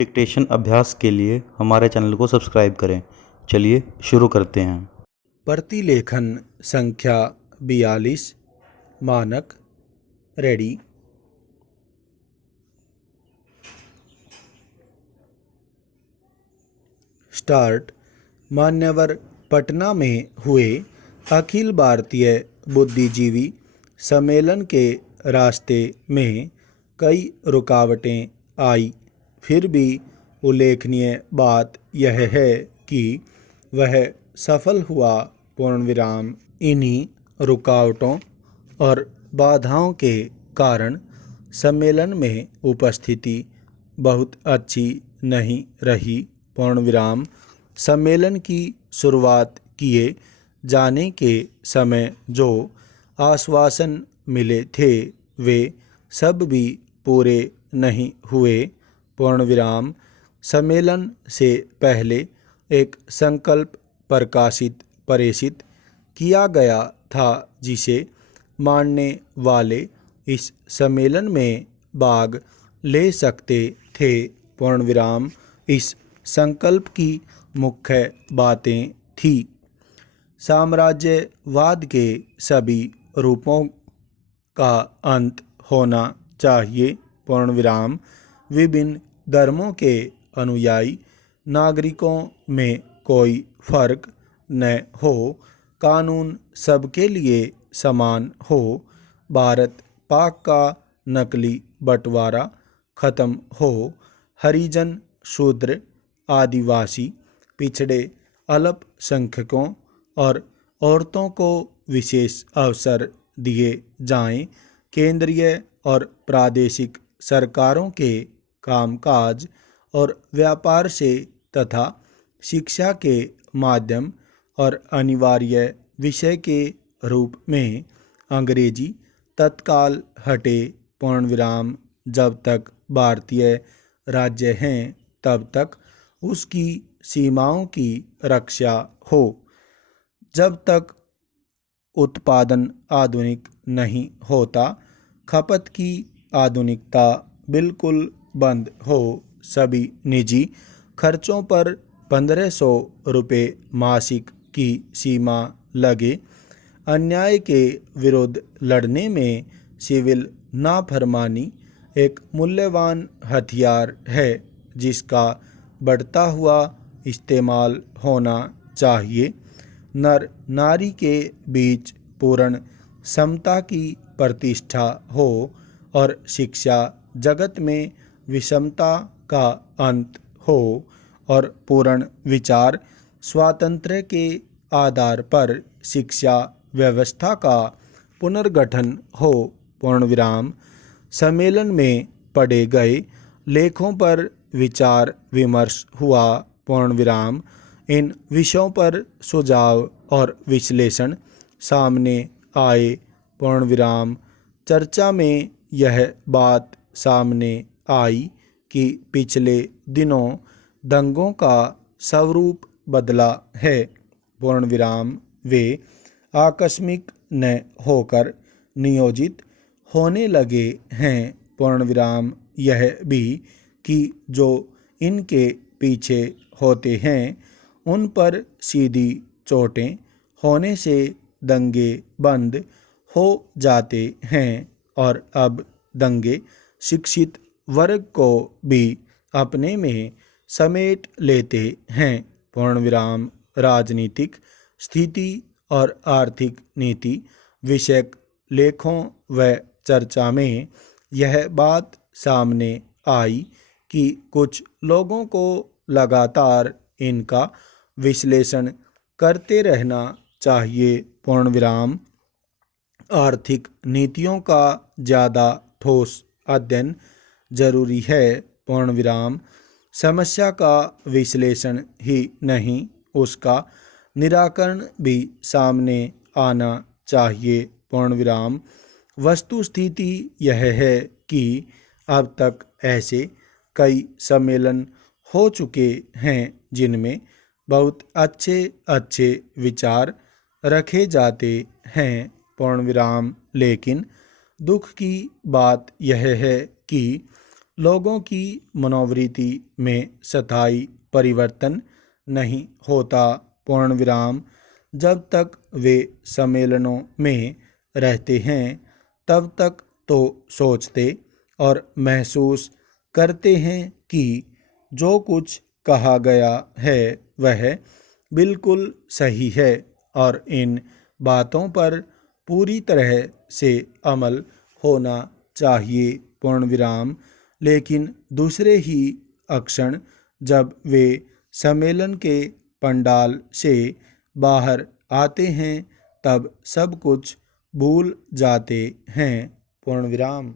Dictation अभ्यास के लिए हमारे चैनल को सब्सक्राइब करें। चलिए शुरू करते हैं। प्रतिलेखन संख्या 42। मानक रेडी। स्टार्ट। मान्यवर पटना में हुए अखिल भारतीय बुद्धिजीवी सम्मेलन के रास्ते में कई रुकावटें आई, फिर भी उल्लेखनीय बात यह है कि वह सफल हुआ। पूर्णविराम। इन्हीं रुकावटों और बाधाओं के कारण सम्मेलन में उपस्थिति बहुत अच्छी नहीं रही। पूर्णविराम। सम्मेलन की शुरुआत किए जाने के समय जो आश्वासन मिले थे वे सब भी पूरे नहीं हुए। पूर्णविराम। सम्मेलन से पहले एक संकल्प प्रेषित किया गया था जिसे मानने वाले इस सम्मेलन में भाग ले सकते थे। पूर्णविराम। इस संकल्प की मुख्य बातें थी: साम्राज्यवाद के सभी रूपों का अंत होना चाहिए। पूर्णविराम। विभिन्न धर्मों के अनुयायी नागरिकों में कोई फर्क न हो, कानून सबके लिए समान हो, भारत पाक का नकली बंटवारा खत्म हो, हरिजन, शूद्र, आदिवासी, पिछड़े अल्पसंख्यकों और औरतों को विशेष अवसर दिए जाएं, केंद्रीय और प्रादेशिक सरकारों के कामकाज और व्यापार से तथा शिक्षा के माध्यम और अनिवार्य विषय के रूप में अंग्रेजी तत्काल हटे। पूर्णविराम। जब तक भारतीय राज्य हैं तब तक उसकी सीमाओं की रक्षा हो। जब तक उत्पादन आधुनिक नहीं होता, खपत की आधुनिकता बिल्कुल बंद हो, सभी निजी खर्चों पर 1500 रुपये मासिक की सीमा लगे, अन्याय के विरुद्ध लड़ने में सिविल नाफरमानी एक मूल्यवान हथियार है जिसका बढ़ता हुआ इस्तेमाल होना चाहिए, नर नारी के बीच पूर्ण समता की प्रतिष्ठा हो और शिक्षा जगत में विषमता का अंत हो और पूर्ण विचार स्वातंत्र्य के आधार पर शिक्षा व्यवस्था का पुनर्गठन हो। पूर्णविराम। सम्मेलन में पढ़े गए लेखों पर विचार विमर्श हुआ। पूर्णविराम। इन विषयों पर सुझाव और विश्लेषण सामने आए। पूर्णविराम। चर्चा में यह बात सामने आई कि पिछले दिनों दंगों का स्वरूप बदला है। पूर्णविराम। वे आकस्मिक न होकर नियोजित होने लगे हैं। पूर्णविराम। यह भी कि जो इनके पीछे होते हैं उन पर सीधी चोटें होने से दंगे बंद हो जाते हैं और अब दंगे शिक्षित वर्ग को भी अपने में समेट लेते हैं। पूर्णविराम। राजनीतिक स्थिति और आर्थिक नीति विषयक लेखों व चर्चा में यह बात सामने आई कि कुछ लोगों को लगातार इनका विश्लेषण करते रहना चाहिए। पूर्णविराम। आर्थिक नीतियों का ज़्यादा ठोस अध्ययन जरूरी है। पूर्णविराम। समस्या का विश्लेषण ही नहीं, उसका निराकरण भी सामने आना चाहिए। पूर्णविराम। वस्तुस्थिति यह है कि अब तक ऐसे कई सम्मेलन हो चुके हैं जिनमें बहुत अच्छे अच्छे विचार रखे जाते हैं। पूर्णविराम। लेकिन दुख की बात यह है कि लोगों की मनोवृत्ति में स्थायी परिवर्तन नहीं होता। पूर्ण विराम। जब तक वे सम्मेलनों में रहते हैं तब तक तो सोचते और महसूस करते हैं कि जो कुछ कहा गया है वह बिल्कुल सही है और इन बातों पर पूरी तरह से अमल होना चाहिए। पूर्ण विराम। लेकिन दूसरे ही अक्षण जब वे सम्मेलन के पंडाल से बाहर आते हैं तब सब कुछ भूल जाते हैं। पूर्ण विराम।